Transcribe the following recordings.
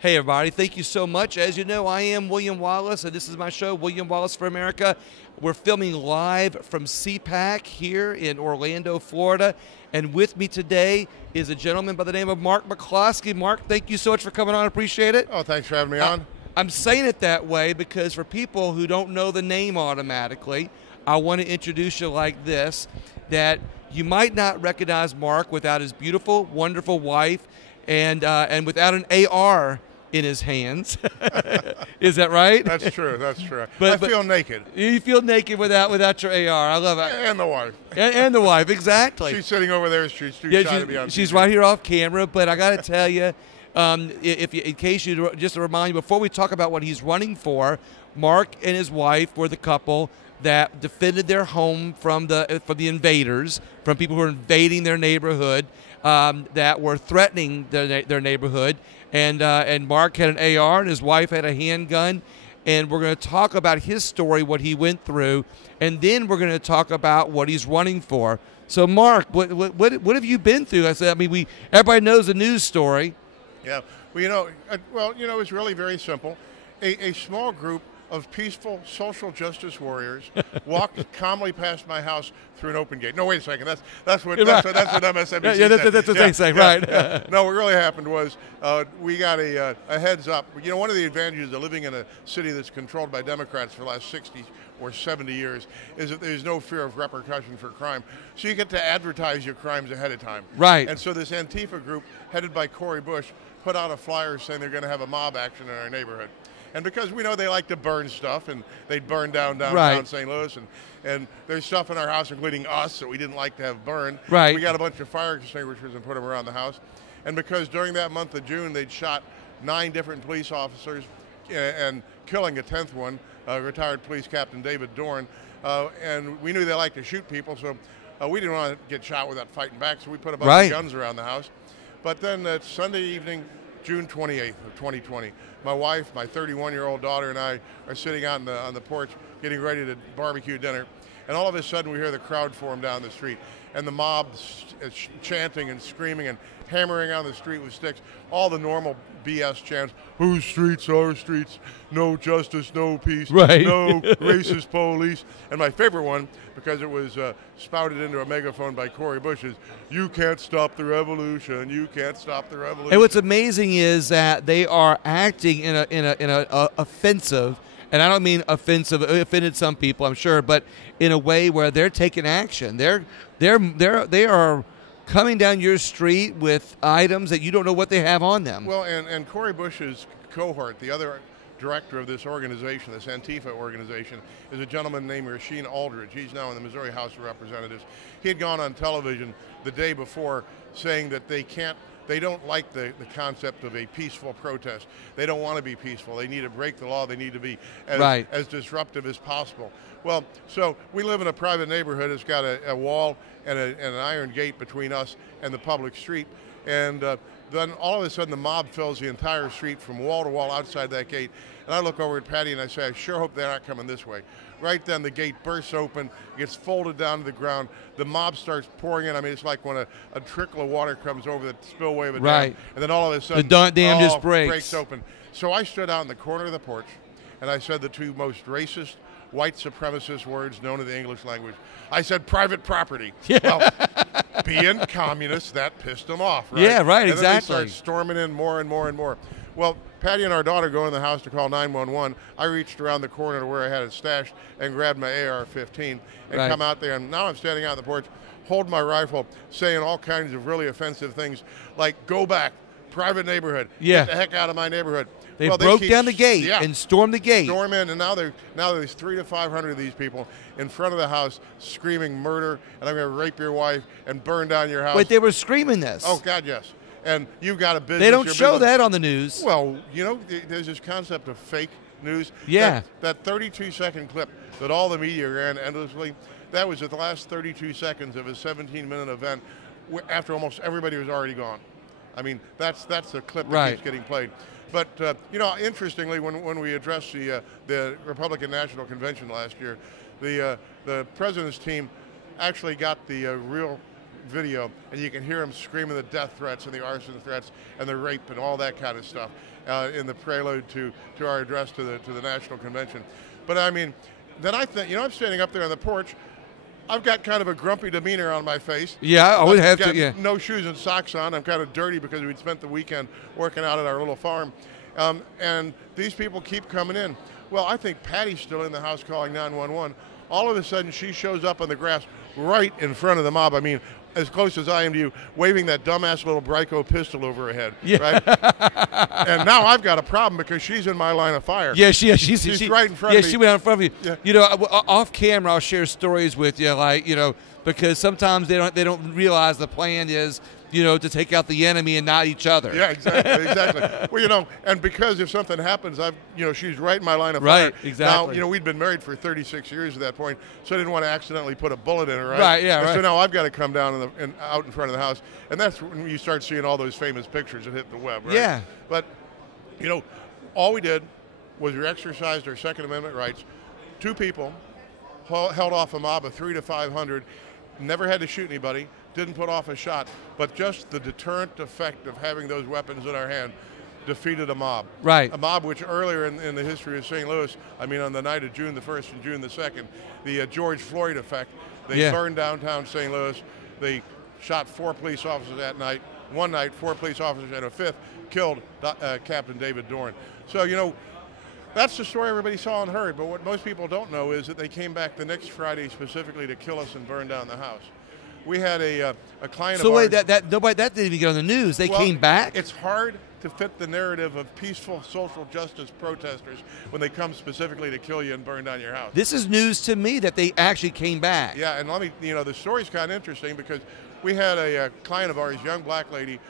Hey, everybody. Thank you so much. As you know, I am William Wallace, and this is my show, William Wallace for America. We're filming live from CPAC here in Orlando, Florida. And with me today is a gentleman by the name of Mark McCloskey. Mark, thank you so much for coming on. I appreciate it. Oh, thanks for having me on. I'm saying it that way because for people who don't know the name automatically, I want to introduce you like this, that you might not recognize Mark without his beautiful, wonderful wife and without an AR in his hands. Is that right? That's true. That's true. I feel naked. You feel naked without your AR. I love it. And the wife. And the wife, exactly. She's sitting over there. She's too shy to be on She's TV. right here off camera. But I got to tell you, in case you just to remind you, before we talk about what he's running for, Mark and his wife were the couple that defended their home from the invaders, from people who were invading their neighborhood, that were threatening their neighborhood. And Mark had an AR and his wife had a handgun. And we're going to talk about his story, what he went through, and then we're going to talk about what he's running for. So, Mark, what have you been through? Everybody knows the news story. Yeah. Well, it's really very simple. A small group of peaceful social justice warriors walked calmly past my house through an open gate. No, wait a second. That's what MSNBC yeah, said. that's what they say, right? Yeah. No, what really happened was we got a heads up. You know, one of the advantages of living in a city that's controlled by Democrats for the last 60 or 70 years is that there's no fear of repercussion for crime. So you get to advertise your crimes ahead of time. Right. And so this Antifa group, headed by Cori Bush, put out a flyer saying they're going to have a mob action in our neighborhood. And because we know they like to burn stuff, and they'd burn downtown St. Louis, and there's stuff in our house, including us, that we didn't like to have burned. Right. We got a bunch of fire extinguishers and put them around the house. And because during that month of June, they'd shot 9 different police officers, and killing a 10th one, retired police captain David Dorn. And we knew they liked to shoot people, so we didn't want to get shot without fighting back, so we put a bunch of guns around the house. But then Sunday evening, June 28th of 2020, my wife, my 31-year-old daughter, and I are sitting out on the porch getting ready to barbecue dinner. And all of a sudden, we hear the crowd form down the street. And the mob is chanting and screaming and hammering on the street with sticks. All the normal BS chants, whose streets, our streets, no justice, no peace, no racist police. And my favorite one, because it was spouted into a megaphone by Cori Bush, is, you can't stop the revolution, you can't stop the revolution. And what's amazing is that they are acting in a offensive, and I don't mean offensive, it offended some people, I'm sure, but in a way where they're taking action. They are coming down your street with items that you don't know what they have on them. Well, and Cori Bush's cohort, the other director of this organization, this Antifa organization, is a gentleman named Rasheed Aldridge. He's now in the Missouri House of Representatives. He had gone on television the day before saying that they don't like the concept of a peaceful protest. They don't want to be peaceful. They need to break the law. They need to be as disruptive as possible. Well, so we live in a private neighborhood. It's got a wall and an iron gate between us and the public street. And then all of a sudden the mob fills the entire street from wall to wall outside that gate. And I look over at Patty and I say, I sure hope they're not coming this way. Right then the gate bursts open, gets folded down to the ground. The mob starts pouring in. I mean, it's like when a trickle of water comes over the spillway of a dam. And then all of a sudden the dam just breaks open. So I stood out in the corner of the porch and I said the two most racist, white supremacist words known in the English language. I said private property. Yeah. Well, being communists, that pissed them off, right? Yeah, right, and exactly. Then they start storming in more and more and more. Well, Patty and our daughter go in the house to call 911. I reached around the corner to where I had it stashed and grabbed my AR-15 and come out there. And now I'm standing out on the porch, holding my rifle, saying all kinds of really offensive things like, go back, private neighborhood, get the heck out of my neighborhood. They broke down the gate and stormed the gate. Storm in, and now there's 300 to 500 of these people in front of the house screaming murder, and I'm going to rape your wife and burn down your house. Wait, they were screaming this? Oh, God, yes. And you've got a business. They don't show that on the news. Well, you know, there's this concept of fake news. Yeah. That 32-second clip that all the media ran endlessly, that was the last 32 seconds of a 17-minute event after almost everybody was already gone. I mean, that's the clip that keeps getting played. But, you know, interestingly, when we addressed the Republican National Convention last year, the president's team actually got the real video, and you can hear him screaming the death threats and the arson threats and the rape and all that kind of stuff in the prelude to our address to the National Convention. But I mean, then I think, I'm standing up there on the porch. I've got kind of a grumpy demeanor on my face. Yeah, I would have to. Yeah. No shoes and socks on. I'm kind of dirty because we'd spent the weekend working out at our little farm. And these people keep coming in. Well, I think Patty's still in the house calling 911. All of a sudden, she shows up on the grass right in front of the mob. I mean, as close as I am to you, waving that dumbass little Bryco pistol over her head. Yeah. Right? And now I've got a problem because she's in my line of fire. Yeah, she's right in front of me. Yeah, she went in front of you. Yeah. Off camera, I'll share stories with you, like, because sometimes they don't realize the plan is, to take out the enemy and not each other. Yeah, exactly. Well, and because if something happens, she's right in my line of fire. Right, exactly. Now, we'd been married for 36 years at that point, so I didn't want to accidentally put a bullet in her, right? Right, yeah, and right. So now I've got to come down out in front of the house, and that's when you start seeing all those famous pictures that hit the web, right? Yeah. But, all we did was we exercised our Second Amendment rights. 2 people held off a mob of 300 to 500, never had to shoot anybody, didn't put off a shot, but just the deterrent effect of having those weapons in our hand defeated a mob. Right. A mob which earlier in the history of St. Louis, on the night of June the 1st and June the 2nd, the George Floyd effect, they burned downtown St. Louis. They shot 4 police officers that night. One night, 4 police officers and a 5th killed Captain David Dorn. So, that's the story everybody saw and heard, but what most people don't know is that they came back the next Friday specifically to kill us and burn down the house. We had a client of ours. So wait, that didn't even get on the news. They came back? It's hard to fit the narrative of peaceful social justice protesters when they come specifically to kill you and burn down your house. This is news to me that they actually came back. Yeah, and let me, the story's kind of interesting because we had a client of ours, young black lady,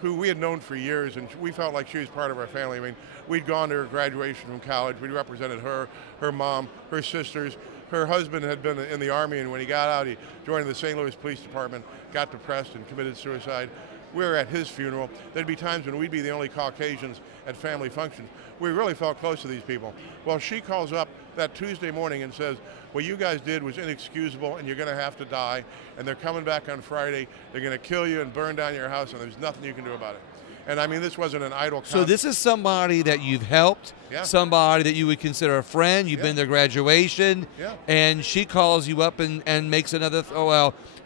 who we had known for years, and we felt like she was part of our family. We'd gone to her graduation from college. We represented her, her mom, her sisters. Her husband had been in the Army, and when he got out, he joined the St. Louis Police Department, got depressed, and committed suicide. We were at his funeral. There'd be times when we'd be the only Caucasians at family functions. We really felt close to these people. Well, she calls up that Tuesday morning and says, what you guys did was inexcusable, and you're going to have to die, and they're coming back on Friday. They're going to kill you and burn down your house, and there's nothing you can do about it. And this wasn't an idle comment. So this is somebody that you've helped, somebody that you would consider a friend. You've been to graduation, and she calls you up and makes another.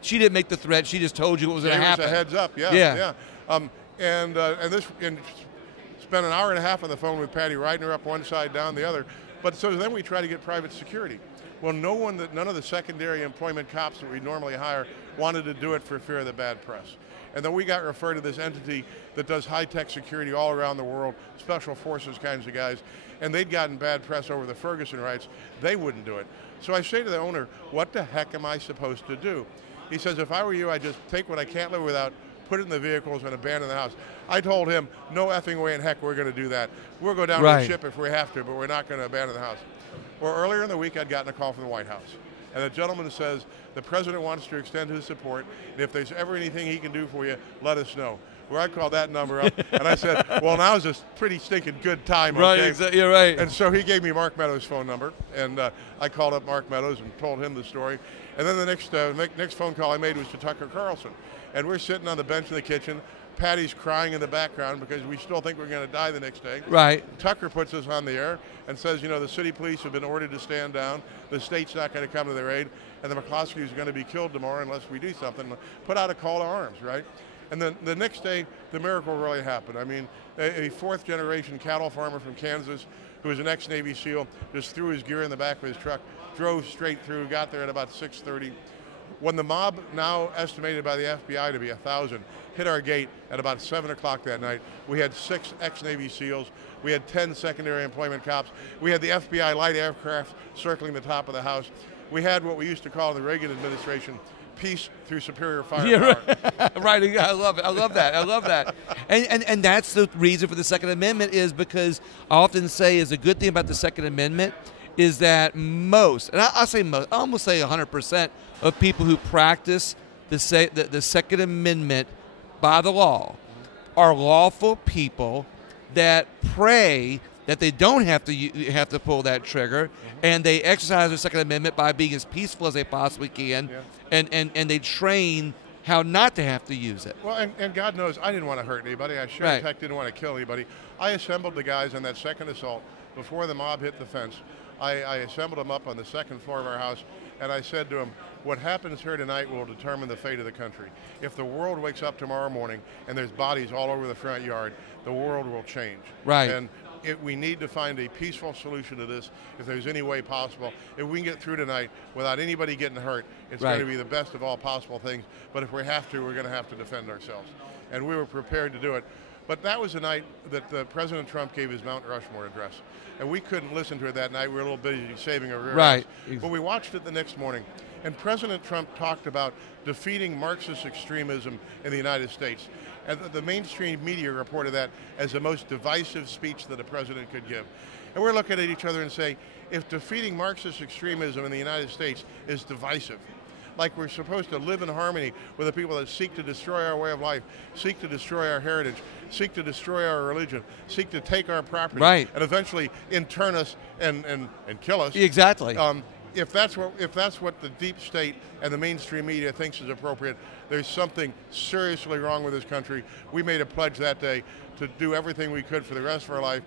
She didn't make the threat. She just told you what was going to happen. It was a heads up. Yeah. And spent an hour and a half on the phone with Patty, riding her up one side, down the other. But so then we try to get private security. Well, none of the secondary employment cops that we normally hire wanted to do it for fear of the bad press. And then we got referred to this entity that does high-tech security all around the world, special forces kinds of guys, and they'd gotten bad press over the Ferguson riots. They wouldn't do it. So I say to the owner, what the heck am I supposed to do? He says, if I were you, I'd just take what I can't live without, put it in the vehicles, and abandon the house. I told him, no effing way in heck we're going to do that. We'll go down to the ship if we have to, but we're not going to abandon the house. Well, earlier in the week, I'd gotten a call from the White House. And the gentleman says, the president wants to extend his support, and if there's ever anything he can do for you, let us know. Well, I called that number up, and I said, well, now's a pretty stinking good time, okay? Right, exactly, you're right. And so he gave me Mark Meadows' phone number, and I called up Mark Meadows and told him the story. And then the next phone call I made was to Tucker Carlson. And we're sitting on the bench in the kitchen. Patty's crying in the background because we still think we're going to die the next day. Right. Tucker puts us on the air and says, the city police have been ordered to stand down. The state's not going to come to their aid. And the McCloskey is going to be killed tomorrow unless we do something. Put out a call to arms, right? And then the next day, the miracle really happened. A 4th-generation cattle farmer from Kansas who was an ex-Navy SEAL just threw his gear in the back of his truck, drove straight through, got there at about 6:30. When the mob, now estimated by the FBI to be 1,000, hit our gate at about 7 o'clock that night, we had 6 ex-Navy SEALs. We had 10 secondary employment cops. We had the FBI light aircraft circling the top of the house. We had what we used to call in the Reagan administration peace through superior firepower. Yeah, right. I love it. I love that. I love that. And that's the reason for the Second Amendment, is because I often say is a good thing about the Second Amendment is that most, and I say most, I almost say 100% of people who practice the Second Amendment by the law are lawful people that pray that they don't have to pull that trigger, and they exercise their Second Amendment by being as peaceful as they possibly can, and they train how not to have to use it. Well, and God knows I didn't want to hurt anybody. I sure as heck didn't want to kill anybody. I assembled the guys on that second assault before the mob hit the fence. I assembled them up on the second floor of our house, and I said to them, what happens here tonight will determine the fate of the country. If the world wakes up tomorrow morning and there's bodies all over the front yard, the world will change. Right. And we need to find a peaceful solution to this if there's any way possible. If we can get through tonight without anybody getting hurt, it's going to be the best of all possible things. But if we have to, we're going to have to defend ourselves. And we were prepared to do it. But that was the night that President Trump gave his Mount Rushmore address. And we couldn't listen to it that night. We were a little busy saving our rear ends. But we watched it the next morning. And President Trump talked about defeating Marxist extremism in the United States. And the mainstream media reported that as the most divisive speech that a president could give. And we're looking at each other and saying, if defeating Marxist extremism in the United States is divisive, like we're supposed to live in harmony with the people that seek to destroy our way of life, seek to destroy our heritage, seek to destroy our religion, seek to take our property, and eventually intern us and kill us. Exactly. If that's what the deep state and the mainstream media thinks is appropriate, there's something seriously wrong with this country. We made a pledge that day to do everything we could for the rest of our life,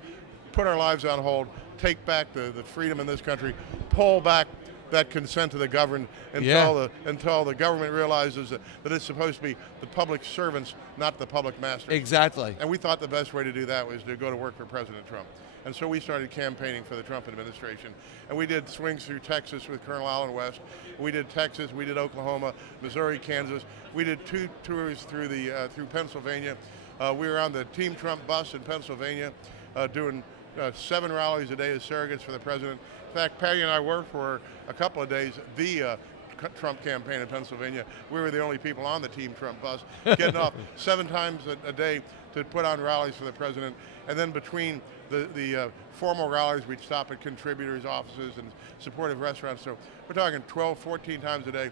put our lives on hold, take back the freedom in this country, pull back that consent to the governed until the government realizes that it's supposed to be the public servants, not the public masters. Exactly. And we thought the best way to do that was to go to work for President Trump. And so we started campaigning for the Trump administration. And we did swings through Texas with Colonel Allen West. We did Texas, we did Oklahoma, Missouri, Kansas. We did 2 tours through through Pennsylvania. We were on the Team Trump bus in Pennsylvania doing 7 rallies a day as surrogates for the president. In fact, Patty and I worked for a couple of days the Trump campaign in Pennsylvania. We were the only people on the Team Trump bus, getting off 7 times a day to put on rallies for the president. And then between the formal rallies, we'd stop at contributors' offices and supportive restaurants. So we're talking 12, 14 times a day.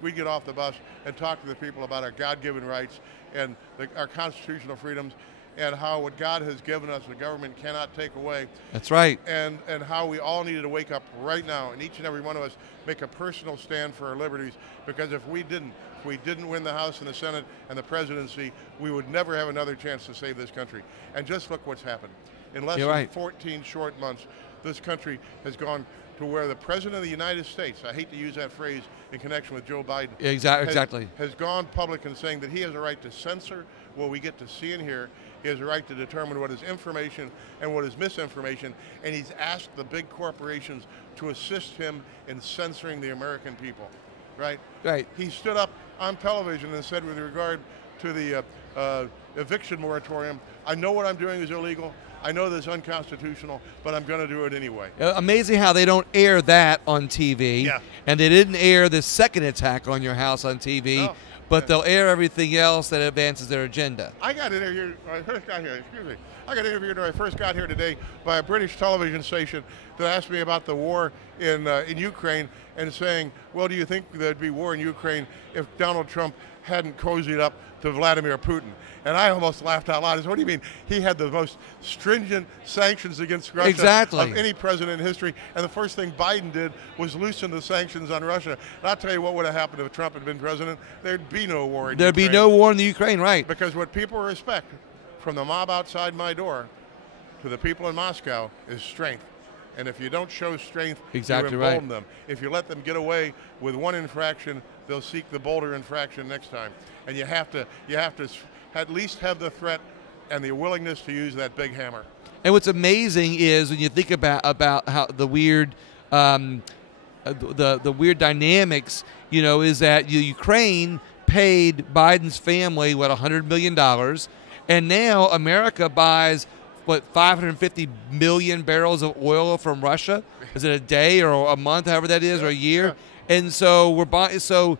We'd get off the bus and talk to the people about our God-given rights and our constitutional freedoms, and how what God has given us, the government cannot take away. That's right. And how we all needed to wake up right now, and each and every one of us make a personal stand for our liberties, because if we didn't win the House and the Senate and the presidency, we would never have another chance to save this country. And just look what's happened. In less than 14 short months, this country has gone to where the President of the United States, I hate to use that phrase in connection with Joe Biden, has gone public in saying that he has a right to censor what we get to see and hear. He has a right to determine what is information and what is misinformation, and he's asked the big corporations to assist him in censoring the American people, right? Right. He stood up on television and said, with regard to the eviction moratorium, I know what I'm doing is illegal, I know this is unconstitutional, but I'm going to do it anyway. Amazing how they don't air that on TV, and they didn't air the second attack on your house on TV. No. But they'll air everything else that advances their agenda. I got interviewed when I first got here. I got interviewed when I first got here today by a British television station that asked me about the war in Ukraine, and saying, well, do you think there'd be war in Ukraine if Donald Trump hadn't cozied up to Vladimir Putin? And I almost laughed out loud. I said, what do you mean? He had the most stringent sanctions against Russia of any president in history. And the first thing Biden did was loosen the sanctions on Russia. And I'll tell you what would have happened if Trump had been president. There'd be no war in Ukraine. There'd be no war in the Ukraine, right. Because what people respect, from the mob outside my door to the people in Moscow, is strength. And if you don't show strength, you embolden them. If you let them get away with one infraction, they'll seek the bolder infraction next time. And you have to at least have the threat and the willingness to use that big hammer. And what's amazing is when you think about how the weird the weird dynamics, is that Ukraine paid Biden's family $100 million, and now America buys 550 million barrels of oil from Russia. Is it a day or a month, however that is, or a year? And so we're buying. So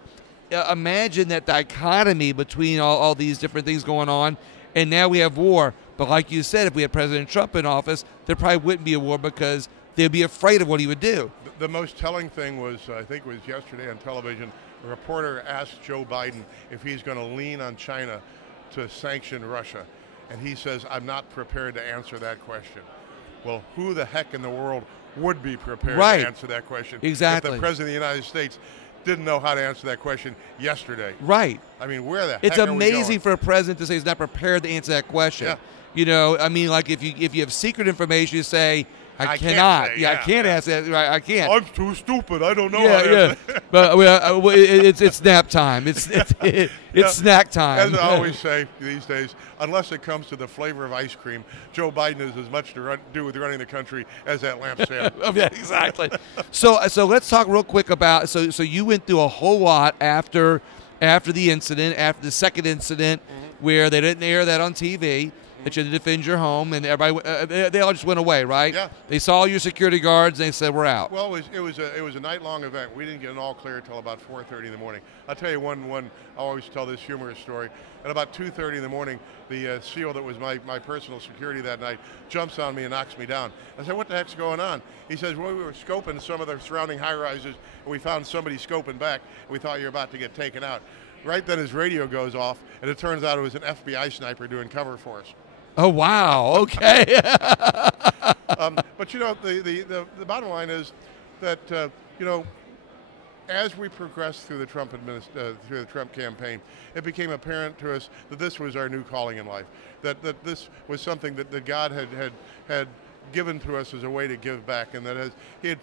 imagine that dichotomy between all these different things going on, and now we have war. But like you said, if we had President Trump in office, there probably wouldn't be a war because they'd be afraid of what he would do. The most telling thing was, I think it was yesterday on television, a reporter asked Joe Biden if he's going to lean on China to sanction Russia. And he says, I'm not prepared to answer that question. Well, who the heck in the world would be prepared to answer that question? Exactly. If the President of the United States didn't know how to answer that question yesterday. Right. I mean, where the heck It's are we amazing going? for a president to say he's not prepared to answer that question. Yeah. You know, I mean, like if you have secret information, you say, I can't cannot. say, Yeah, I yeah, can't yeah. answer that. Right, I can't. I'm too stupid. I don't know how Yeah, to yeah. answer. But it's nap time. It's Yeah. snack time. As I always say these days, unless it comes to the flavor of ice cream, Joe Biden has as much to do with running the country as that lampstand. Yeah, exactly. So let's talk real quick about so you went through a whole lot after the incident, after the second incident, where they didn't air that on TV. That you had to defend your home, and everybody they all just went away, right? Yeah. They saw your security guards, and they said, "We're out." Well, it was a night-long event. We didn't get an all clear until about 4:30 in the morning. I'll tell you one. I always tell this humorous story. At about 2:30 in the morning, the SEAL that was my personal security that night jumps on me and knocks me down. I said, "What the heck's going on?" He says, "Well, we were scoping some of the surrounding high-rises, and we found somebody scoping back, and we thought you were about to get taken out." Right then, his radio goes off, and it turns out it was an FBI sniper doing cover for us. Oh wow! Okay. But you know, the bottom line is that you know, as we progressed through the Trump through the Trump campaign, it became apparent to us that this was our new calling in life. That this was something that God had given to us as a way to give back, and that He had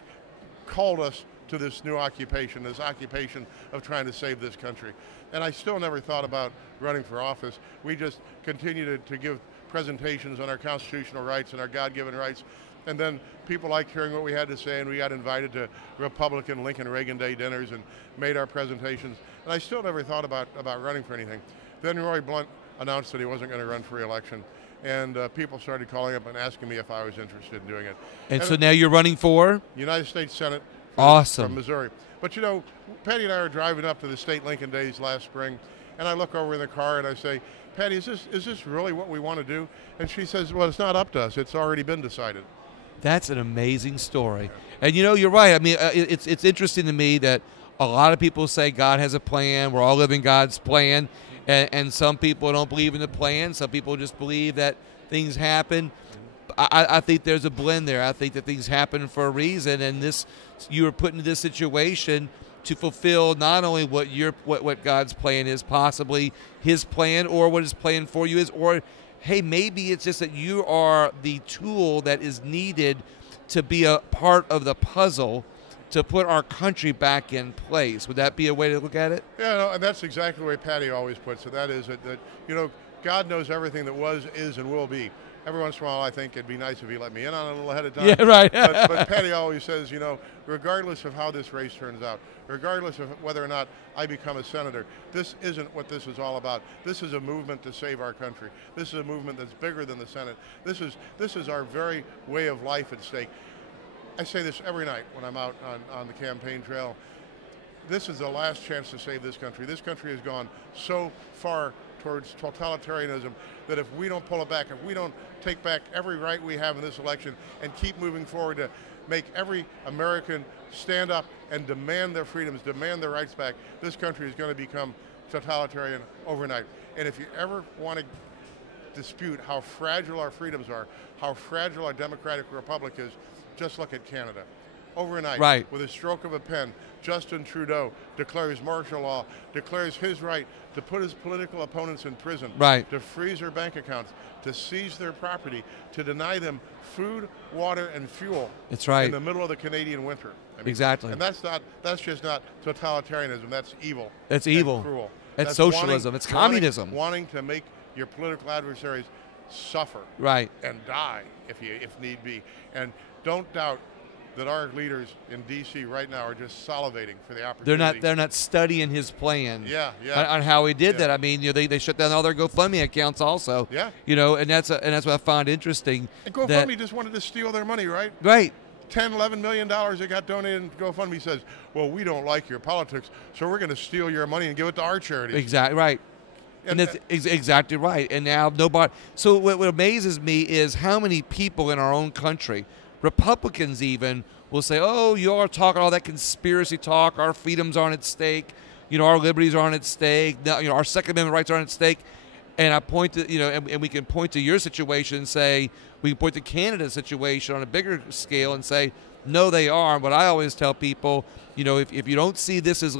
called us to this new occupation, this occupation of trying to save this country. And I still never thought about running for office. We just continued to give presentations on our constitutional rights and our God-given rights, and then people liked hearing what we had to say, and we got invited to Republican Lincoln Reagan Day dinners and made our presentations. And I still never thought about running for anything. Then Roy Blunt announced that he wasn't going to run for re-election, and people started calling up and asking me if I was interested in doing it. And so now you're running for United States Senate awesome from Missouri. But you know, Patty and I are driving up to the state Lincoln Days last spring, and I look over in the car and I say, "Patty, is this really what we want to do?" And she says, "Well, it's not up to us. It's already been decided." That's an amazing story. And you know, you're right. I mean, it's interesting to me that a lot of people say God has a plan. We're all living God's plan. And some people don't believe in the plan. Some people just believe that things happen. I think there's a blend there. I think that things happen for a reason. And you were put into this situation to fulfill not only what God's plan is, possibly His plan, or what His plan for you is, or hey, maybe it's just that you are the tool that is needed to be a part of the puzzle to put our country back in place. Would that be a way to look at it? Yeah, no, and that's exactly the way Patty always puts it. That is that you know, God knows everything that was, is, and will be. Every once in a while, I think it'd be nice if He let me in on it a little ahead of time. Yeah, right. but Patty always says, you know, regardless of how this race turns out, regardless of whether or not I become a senator, this isn't what this is all about. This is a movement to save our country. This is a movement that's bigger than the Senate. This is our very way of life at stake. I say this every night when I'm out on the campaign trail. This is the last chance to save this country. This country has gone so far towards totalitarianism that if we don't pull it back, if we don't take back every right we have in this election and keep moving forward to make every American stand up and demand their freedoms, demand their rights back, this country is going to become totalitarian overnight. And if you ever want to dispute how fragile our freedoms are, how fragile our democratic republic is, just look at Canada. Overnight, right, with a stroke of a pen, Justin Trudeau declares martial law, declares his right to put his political opponents in prison, right, to freeze their bank accounts, to seize their property, to deny them food, water, and fuel. That's right. In the middle of the Canadian winter. I mean, exactly. And that's just not totalitarianism. That's evil. That's evil. That's cruel. That's socialism. It's communism. Wanting to make your political adversaries suffer, right, and die if need be. And don't doubt that our leaders in D.C. right now are just salivating for the opportunity. They're not studying his plan. Yeah. On how he did that. I mean, you know, they shut down all their GoFundMe accounts also. Yeah. You know, and that's what I find interesting. And GoFundMe just wanted to steal their money, right? Right. $11 million that got donated. GoFundMe says, "Well, we don't like your politics, so we're going to steal your money and give it to our charities." Exactly right. And that's exactly right. And now nobody. So what amazes me is how many people in our own country, Republicans even, will say, "Oh, you are talking all that conspiracy talk. Our freedoms aren't at stake. You know, our liberties aren't at stake. You know, our Second Amendment rights aren't at stake." And I point to, and we can point to your situation and say, we can point to Canada's situation on a bigger scale and say, no, they are. But I always tell people, if you don't see this as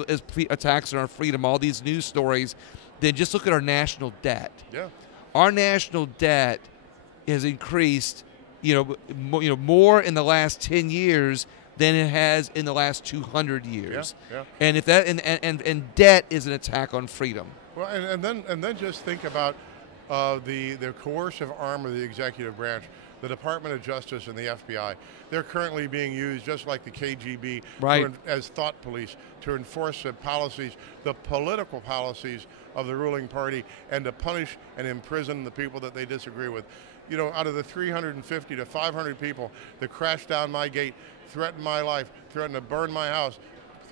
attacks on our freedom, all these news stories, then just look at our national debt. Yeah. Our national debt has increased, more in the last 10 years than it has in the last 200 years. Yeah. And if that and debt is an attack on freedom. Well, and then just think about the coercive arm of the executive branch, the Department of Justice and the FBI. They're currently being used just like the KGB as thought police to enforce the policies, the political policies of the ruling party, and to punish and imprison the people that they disagree with. Out of the 350 to 500 people that crashed down my gate, threatened my life, threatened to burn my house,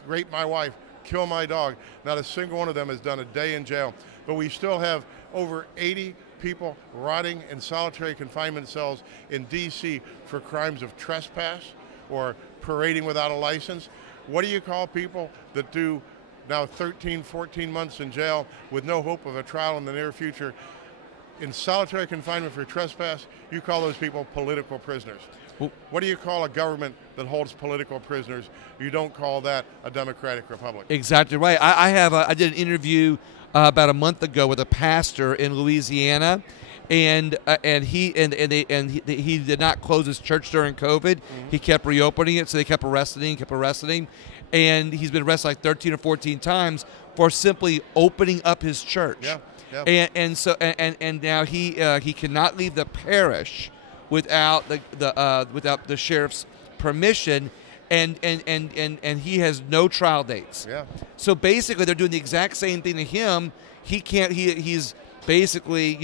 rape my wife, kill my dog, not a single one of them has done a day in jail. But we still have over 80 people rotting in solitary confinement cells in D.C. for crimes of trespass or parading without a license. What do you call people that do now 13, 14 months in jail with no hope of a trial in the near future in solitary confinement for trespass? You call those people political prisoners. What do you call a government that holds political prisoners? You don't call that a democratic republic. Exactly right. I did an interview about a month ago with a pastor in Louisiana, and he did not close his church during COVID. Mm-hmm. He kept reopening it, so they kept arresting him, and he's been arrested like 13 or 14 times for simply opening up his church. Yeah. And now he cannot leave the parish without the sheriff's permission, and he has no trial dates. Yeah. So basically, they're doing the exact same thing to him. He can't. He's basically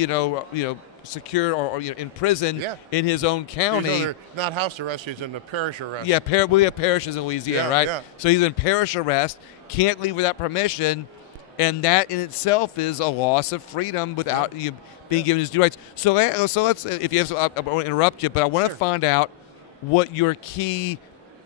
secured or in prison in his own county. He's not house arrest. He's in the parish arrest. Yeah, we have parishes in Louisiana, right? Yeah. So he's in parish arrest. Can't leave without permission, and that in itself is a loss of freedom without being given his due rights. So let's, if you have, I won't interrupt you, but I want to find out what your key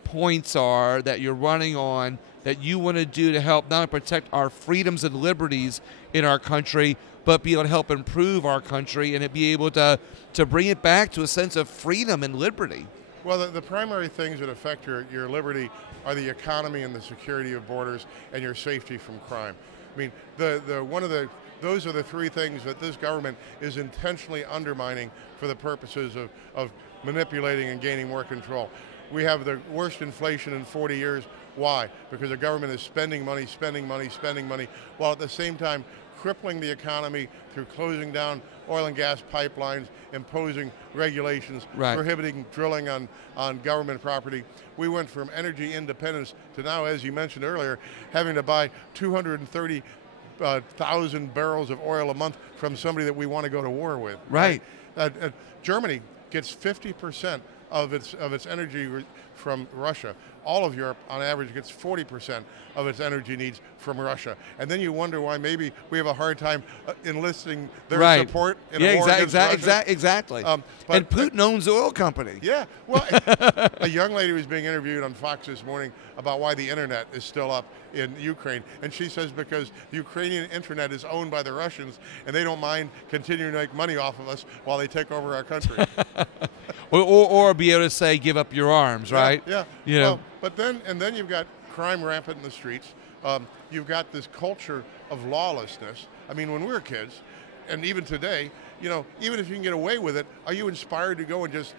points are that you're running on that you want to do to help not only protect our freedoms and liberties in our country, but be able to help improve our country and be able to bring it back to a sense of freedom and liberty. Well, the primary things that affect your liberty are the economy and the security of borders and your safety from crime. I mean, those are the three things that this government is intentionally undermining for the purposes of manipulating and gaining more control. We have the worst inflation in 40 years. Why? Because the government is spending money, while at the same time crippling the economy through closing down oil and gas pipelines, imposing regulations, prohibiting drilling on government property. We went from energy independence to now, as you mentioned earlier, having to buy 230,000 barrels of oil a month from somebody that we want to go to war with. Right. Germany gets 50% of its energy from Russia. All of Europe, on average, gets 40% of its energy needs from Russia. And then you wonder why maybe we have a hard time enlisting their support in a war against Russia. Exactly. And Putin owns the oil company. Yeah. Well, a young lady was being interviewed on Fox this morning about why the internet is still up in Ukraine. And she says because the Ukrainian internet is owned by the Russians, and they don't mind continuing to make money off of us while they take over our country. or be able to say, give up your arms, right? Yeah. Well, but then you've got crime rampant in the streets. You've got this culture of lawlessness. I mean, when we were kids, and even today, even if you can get away with it, are you inspired to go and just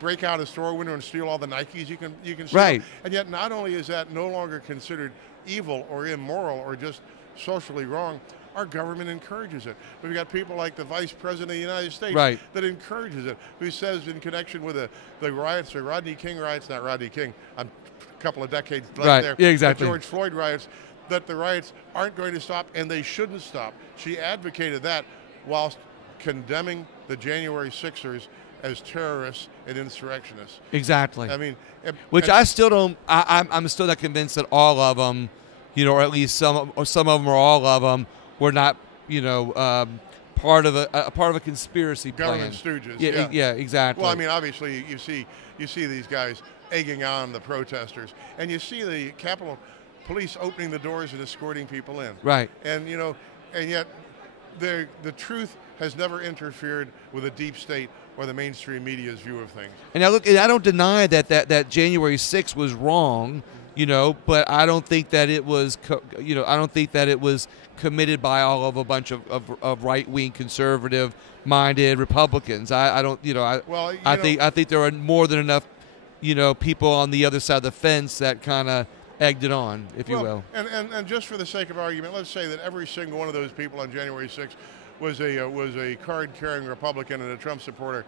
break out a store window and steal all the Nikes you can steal? Right. And yet, not only is that no longer considered evil or immoral or just socially wrong, our government encourages it. We've got people like the Vice President of the United States that encourages it, who says in connection with the riots, the Rodney King riots, not Rodney King, a couple of decades left there, yeah, exactly. the George Floyd riots, that the riots aren't going to stop and they shouldn't stop. She advocated that whilst condemning the January 6ers as terrorists and insurrectionists. Exactly. I mean, I still don't. I'm still not convinced that all of them, or at least some of them or all of them, were not, part of a conspiracy plan. Government stooges. Yeah, exactly. Well, I mean, obviously, you see these guys egging on the protesters, and you see the Capitol Police opening the doors and escorting people in. Right. And and yet, the truth has never interfered with the deep state or the mainstream media's view of things. And now look, I don't deny that January 6th was wrong, but I don't think that it was, I don't think that it was committed by all of a bunch of right-wing conservative-minded Republicans. I don't, I think there are more than enough, people on the other side of the fence that kind of egged it on, if you will. And just for the sake of argument, let's say that every single one of those people on January 6th was a card-carrying Republican and a Trump supporter.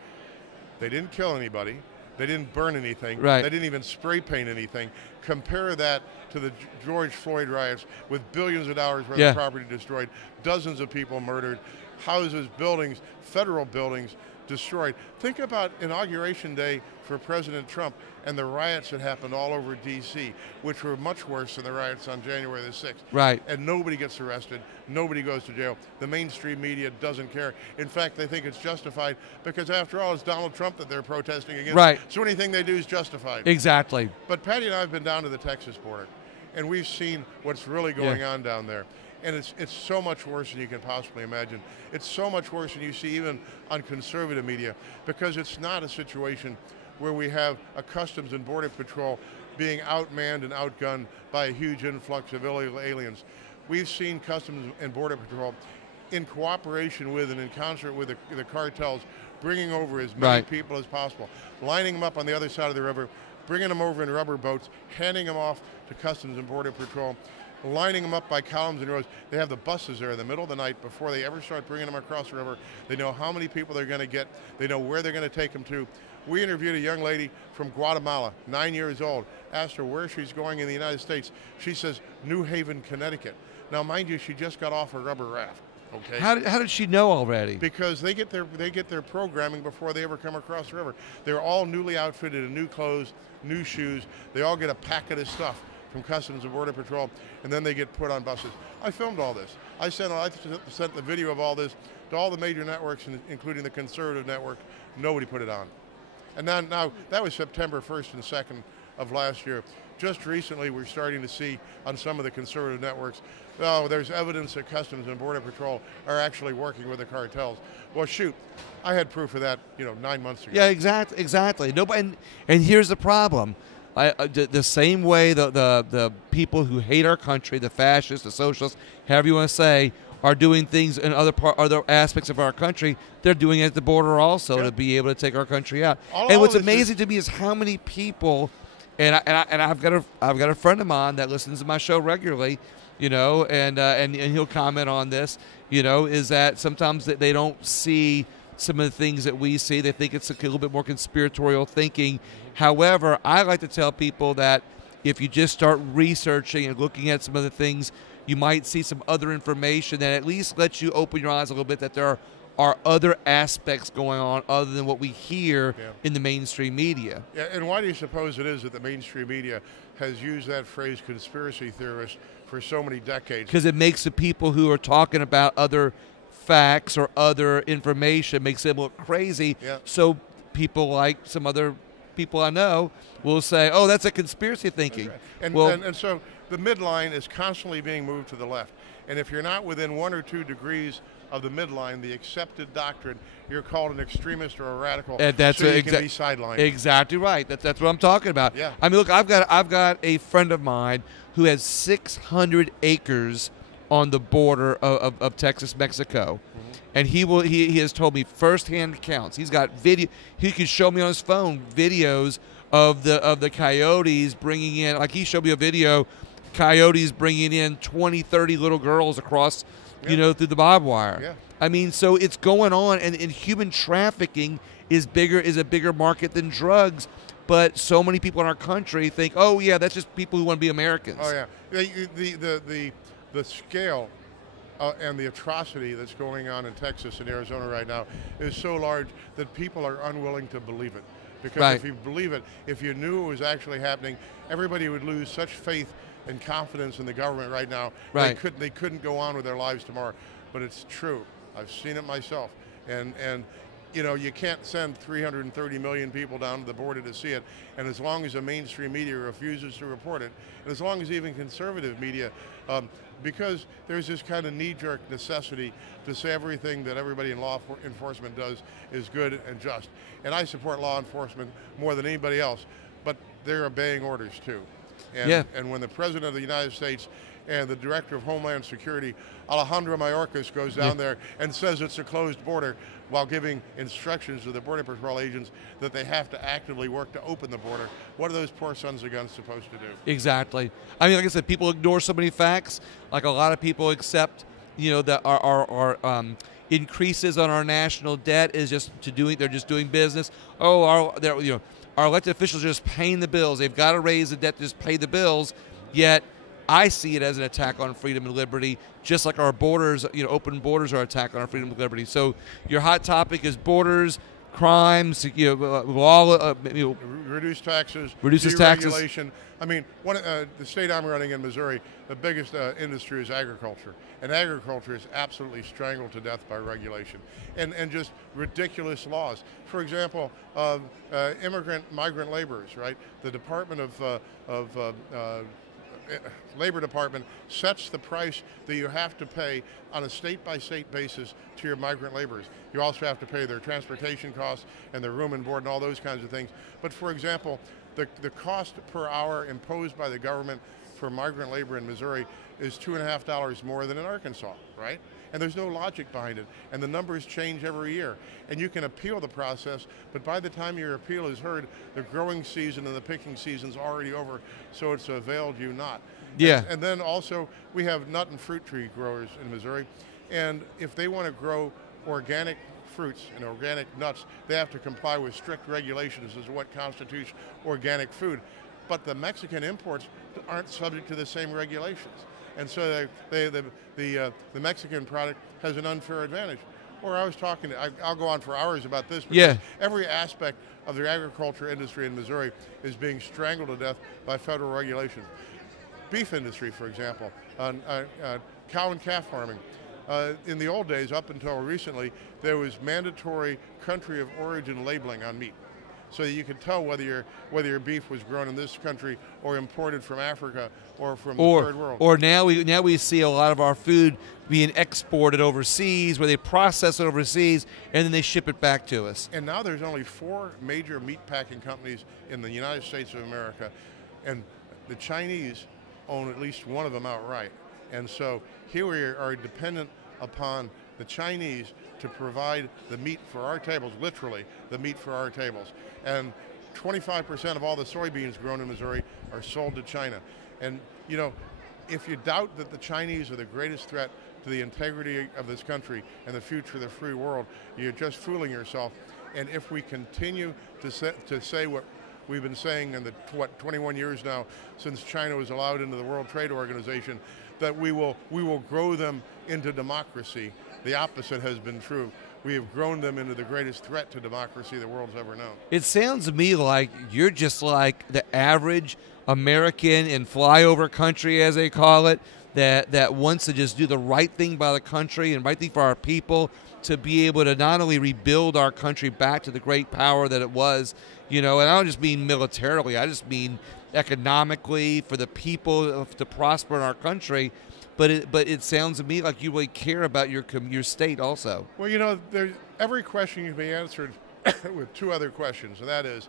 They didn't kill anybody. They didn't burn anything. Right. They didn't even spray paint anything. Compare that to the George Floyd riots with billions of dollars worth of property destroyed, dozens of people murdered, houses, buildings, federal buildings destroyed. Think about Inauguration Day for President Trump and the riots that happened all over D.C., which were much worse than the riots on January the 6th. Right. And nobody gets arrested. Nobody goes to jail. The mainstream media doesn't care. In fact, they think it's justified because, after all, it's Donald Trump that they're protesting against. Right. So anything they do is justified. Exactly. But Patty and I have been down to the Texas border, and we've seen what's really going on down there. And it's so much worse than you can possibly imagine. It's so much worse than you see even on conservative media, because it's not a situation where we have a Customs and Border Patrol being outmanned and outgunned by a huge influx of illegal aliens. We've seen Customs and Border Patrol, in cooperation with and in concert with the cartels, bringing over as many people as possible, lining them up on the other side of the river, bringing them over in rubber boats, handing them off to Customs and Border Patrol, lining them up by columns and rows. They have the buses there in the middle of the night before they ever start bringing them across the river. They know how many people they're going to get. They know where they're going to take them to. We interviewed a young lady from Guatemala, 9 years old, asked her where she's going in the United States. She says, New Haven, Connecticut. Now, mind you, she just got off a rubber raft. Okay. How did she know already? Because they get their programming before they ever come across the river. They're all newly outfitted in new clothes, new shoes. They all get a packet of stuff from Customs and Border Patrol, and then they get put on buses. I filmed all this. I sent the video of all this to all the major networks, including the conservative network. Nobody put it on. And now that was September 1st and 2nd of last year. Just recently, we're starting to see on some of the conservative networks, there's evidence that Customs and Border Patrol are actually working with the cartels. Well, shoot, I had proof of that, 9 months ago. Yeah, exactly. Nobody, and here's the problem. The same way the people who hate our country, the fascists, the socialists, however you want to say, are doing things in other aspects of our country, they're doing it at the border also to be able to take our country out. And what's amazing to me is how many people, and I've got a friend of mine that listens to my show regularly, and he'll comment on this, is that sometimes they don't see some of the things that we see. They think it's a little bit more conspiratorial thinking. However, I like to tell people that if you just start researching and looking at some of the things, you might see some other information that at least lets you open your eyes a little bit, that there are other aspects going on other than what we hear in the mainstream media. Yeah, and why do you suppose it is that the mainstream media has used that phrase conspiracy theorist for so many decades? Because it makes the people who are talking about other facts or other information makes them look crazy. Yeah. So people like some other people I know will say, oh, that's a conspiracy thinking. Right. And so the midline is constantly being moved to the left. And if you're not within 1 or 2 degrees of the midline, the accepted doctrine, you're called an extremist or a radical, and that's so you can be sidelined. Exactly right. That's what I'm talking about. Yeah. I mean, look, I've got a friend of mine who has 600 acres on the border of Texas, Mexico. And he has told me firsthand accounts. He's got video. He can show me on his phone videos of the coyotes bringing in. Like, he showed me a video, coyotes bringing in 20, 30 little girls across, through the barbed wire. Yeah. I mean, so it's going on, and human trafficking is a bigger market than drugs. But so many people in our country think, oh yeah, that's just people who want to be Americans. Oh yeah, the scale and the atrocity that's going on in Texas and Arizona right now is so large that people are unwilling to believe it. Because if you believe it, if you knew it was actually happening, everybody would lose such faith and confidence in the government right now. Right. They couldn't go on with their lives tomorrow. But it's true. I've seen it myself. And you know, you can't send 330 million people down to the border to see it, and as long as the mainstream media refuses to report it, and as long as even conservative media, because there's this kind of knee-jerk necessity to say everything that everybody in law enforcement does is good and just. And I support law enforcement more than anybody else, but they're obeying orders too. And when the President of the United States and the Director of Homeland Security, Alejandro Mayorkas, goes down there and says it's a closed border while giving instructions to the Border Patrol agents that they have to actively work to open the border, what are those poor sons of guns supposed to do? Exactly. I mean, like I said, people ignore so many facts. Like a lot of people accept, you know, that our increases on our national debt is just they're just doing business. Oh, our elected officials are just paying the bills. They've got to raise the debt to just pay the bills. Yet I see it as an attack on freedom and liberty, just like our borders, you know, open borders are an attack on our freedom and liberty. So your hot topic is borders, crimes, you know, law, reduce taxes, reduces taxes. Deregulation. I mean, the state I'm running in, Missouri, the biggest industry is agriculture, and agriculture is absolutely strangled to death by regulation and just ridiculous laws. For example, migrant laborers, right? The Department of Labor Department sets the price that you have to pay on a state-by-state basis to your migrant laborers. You also have to pay their transportation costs and their room and board and all those kinds of things. But for example, the cost per hour imposed by the government for migrant labor in Missouri is $2.50 more than in Arkansas, right? And there's no logic behind it. And the numbers change every year. And you can appeal the process, but by the time your appeal is heard, the growing season and the picking season's already over, so it's availed you not. Yeah. And then also, we have nut and fruit tree growers in Missouri, and if they want to grow organic fruits and organic nuts, they have to comply with strict regulations as to what constitutes organic food. But the Mexican imports aren't subject to the same regulations. And so the Mexican product has an unfair advantage. Or I was talking, I'll go on for hours about this, because every aspect of the agriculture industry in Missouri is being strangled to death by federal regulations. Beef industry, for example, cow and calf farming. In the old days, up until recently, there was mandatory country of origin labeling on meat, so that you could tell whether your beef was grown in this country or imported from Africa or from the third world. Or now we see a lot of our food being exported overseas, where they process it overseas and then they ship it back to us. And now there's only 4 major meat packing companies in the United States of America, and the Chinese own at least one of them outright. And so here we are dependent upon the Chinese to provide the meat for our tables, literally the meat for our tables. And 25% of all the soybeans grown in Missouri are sold to China. And you know, if you doubt that the Chinese are the greatest threat to the integrity of this country and the future of the free world, you're just fooling yourself. And if we continue to say what we've been saying in the 21 years now since China was allowed into the World Trade Organization, that we will grow them into democracy, the opposite has been true. We have grown them into the greatest threat to democracy the world's ever known. It sounds to me like you're just like the average American in flyover country, as they call it, that wants to just do the right thing by the country and right thing for our people, to be able to not only rebuild our country back to the great power that it was, you know, and I don't just mean militarily, I just mean economically, for the people to prosper in our country. But it sounds to me like you really care about your state also. Well, you know, every question can be answered with 2 other questions, and that is,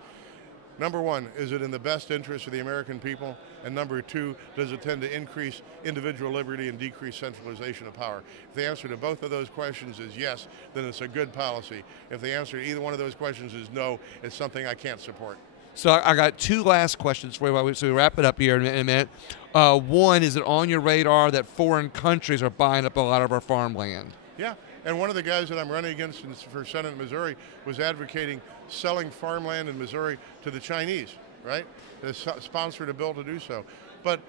number 1, is it in the best interest of the American people? And number 2, does it tend to increase individual liberty and decrease centralization of power? If the answer to both of those questions is yes, then it's a good policy. If the answer to either one of those questions is no, it's something I can't support. So I got 2 last questions for you, so we wrap it up here in a minute. One, is it on your radar that foreign countries are buying up a lot of our farmland? Yeah, and one of the guys that I'm running against for Senate in Missouri was advocating selling farmland in Missouri to the Chinese, right? They sponsored a bill to do so. But,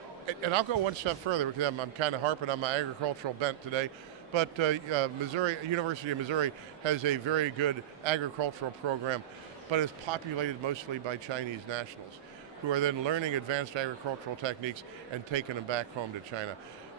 and I'll go one step further, because I'm kind of harping on my agricultural bent today, but University of Missouri has a very good agricultural program, but it's populated mostly by Chinese nationals, who are then learning advanced agricultural techniques and taking them back home to China.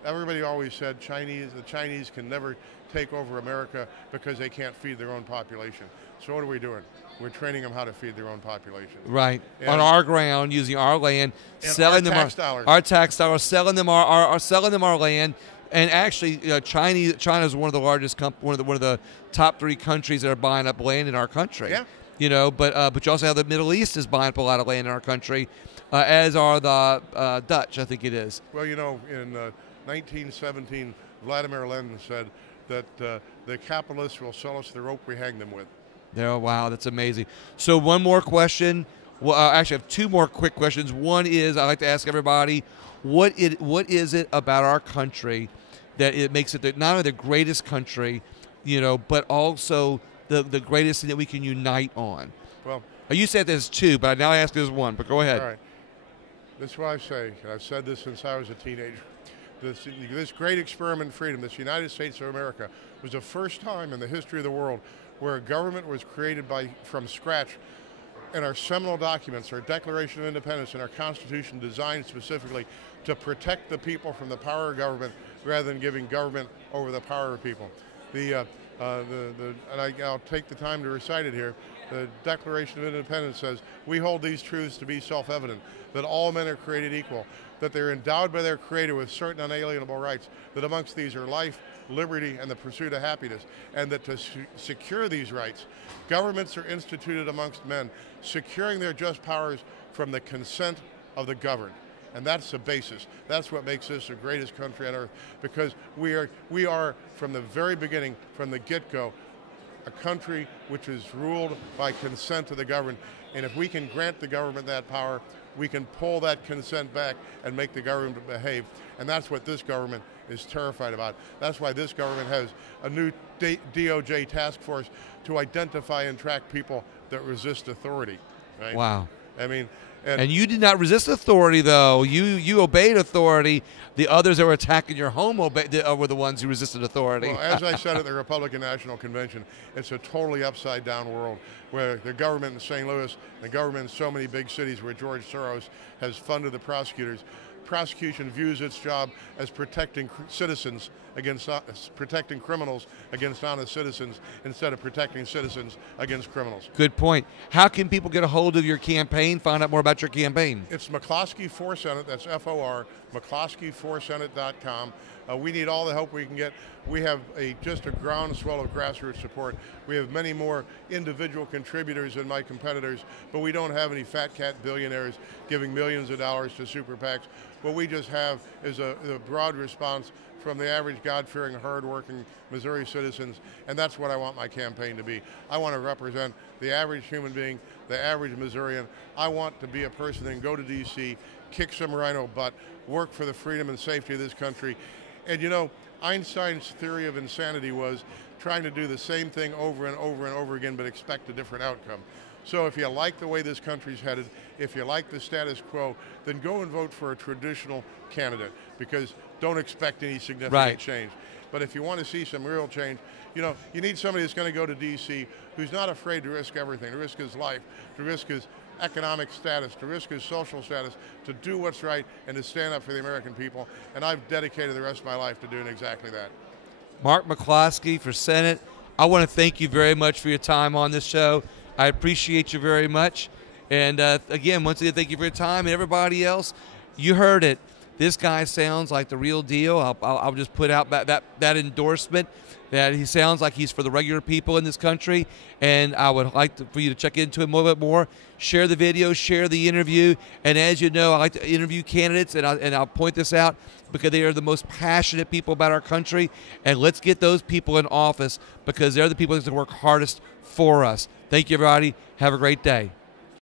everybody always said the Chinese can never take over America because they can't feed their own population. So what are we doing? We're training them how to feed their own population. Right. And on our ground, using our land, selling our tax dollars, selling them our land. And actually, China is one of the largest, one of the top 3 countries that are buying up land in our country. Yeah. You know, but you also have the Middle East is buying up a lot of land in our country, as are the Dutch, I think it is. Well, you know, in 1917, Vladimir Lenin said that the capitalists will sell us the rope we hang them with. Oh, wow, that's amazing. So one more question. Well, actually, I have 2 more quick questions. One is I like to ask everybody, what is it about our country that it makes it not only the greatest country, you know, but also the greatest thing that we can unite on? Well, you said there's 2, but now I ask there's 1. But go ahead. All right. This is what I say, and I've said this since I was a teenager. This great experiment in freedom, this United States of America, was the first time in the history of the world where a government was created from scratch, and our seminal documents, our Declaration of Independence and our Constitution designed specifically to protect the people from the power of government rather than giving government over the power of people. And I'll take the time to recite it here. The Declaration of Independence says, "We hold these truths to be self-evident, that all men are created equal, that they're endowed by their Creator with certain unalienable rights, that amongst these are life, liberty, and the pursuit of happiness, and that to secure these rights, governments are instituted amongst men, securing their just powers from the consent of the governed." And that's the basis. That's what makes this the greatest country on earth, because we are from the very beginning, from the get-go, a country which is ruled by consent of the governed. And if we can grant the government that power, we can pull that consent back and make the government behave. And that's what this government is terrified about. That's why this government has a new DOJ task force to identify and track people that resist authority. Right? Wow. I mean, and you did not resist authority, though. You obeyed authority. The others that were attacking your home were the ones who resisted authority. Well, as I said at the Republican National Convention, it's a totally upside-down world where the government in St. Louis, the government in so many big cities where George Soros has funded the prosecutors, prosecution views its job as protecting citizens against protecting criminals against honest citizens instead of protecting citizens against criminals. Good point. How can people get a hold of your campaign, find out more about your campaign? It's McCloskey for Senate, that's F-O-R, McCloskeyforSenate.com. We need all the help we can get. We have just a groundswell of grassroots support. We have many more individual contributors than my competitors, but we don't have any fat cat billionaires giving millions of dollars to super PACs. What we just have is a broad response from the average God-fearing, hard-working Missouri citizens, and that's what I want my campaign to be. I want to represent the average human being, the average Missourian. I want to be a person that can go to D.C., kick some rhino butt, work for the freedom and safety of this country. And you know, Einstein's theory of insanity was trying to do the same thing over and over and over again but expect a different outcome. So if you like the way this country's headed, if you like the status quo, then go and vote for a traditional candidate, because don't expect any significant change. But if you want to see some real change, you know, you need somebody that's going to go to D.C. who's not afraid to risk everything, to risk his life, to risk his economic status, to risk his social status, to do what's right and to stand up for the American people. And I've dedicated the rest of my life to doing exactly that. Mark McCloskey for Senate. I want to thank you very much for your time on this show. I appreciate you very much. And again, once again, thank you for your time. And everybody else, you heard it. This guy sounds like the real deal. I'll just put out that endorsement that he sounds like he's for the regular people in this country. And I would like for you to check into him a little bit more. Share the video, share the interview. And as you know, I like to interview candidates, and I'll point this out because they are the most passionate people about our country. And let's get those people in office because they're the people that work hardest for us. Thank you, everybody. Have a great day.